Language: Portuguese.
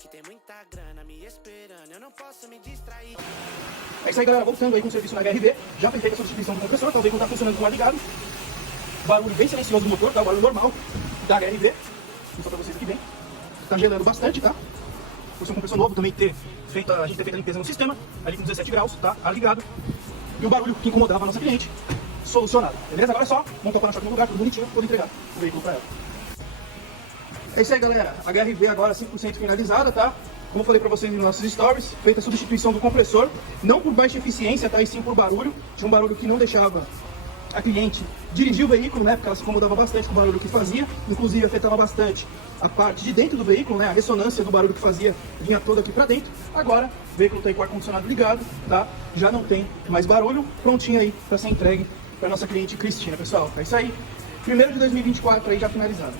que tem muita grana me esperando, eu não posso me distrair. É isso aí, galera, voltando aí com o serviço na HRV, já tentei a substituição do compressor, tá? O veículo tá funcionando com o ar ligado, barulho bem silencioso do motor, tá? O barulho normal da HRV, vou só pra vocês aqui bem, tá gelando bastante, tá? Por ser um compressor novo, também a gente ter feito a limpeza no sistema, ali com 17 graus, tá? Ar ligado, e o barulho que incomodava a nossa cliente, solucionado, beleza? Agora é só montar o para-choque no lugar, tudo bonitinho, poder entregar o veículo pra ela. É isso aí, galera, a HRV agora 100% finalizada, tá? Como eu falei pra vocês nos nossos stories, feita a substituição do compressor, não por baixa eficiência, tá? E sim por barulho, tinha um barulho que não deixava a cliente dirigir o veículo, né? Porque ela se incomodava bastante com o barulho que fazia, inclusive afetava bastante a parte de dentro do veículo, né? A ressonância do barulho que fazia vinha toda aqui pra dentro. Agora, o veículo tem com o ar-condicionado ligado, tá? Já não tem mais barulho, prontinho aí pra ser entregue pra nossa cliente Cristina, pessoal. É isso aí. 1º de 2024 aí já finalizado.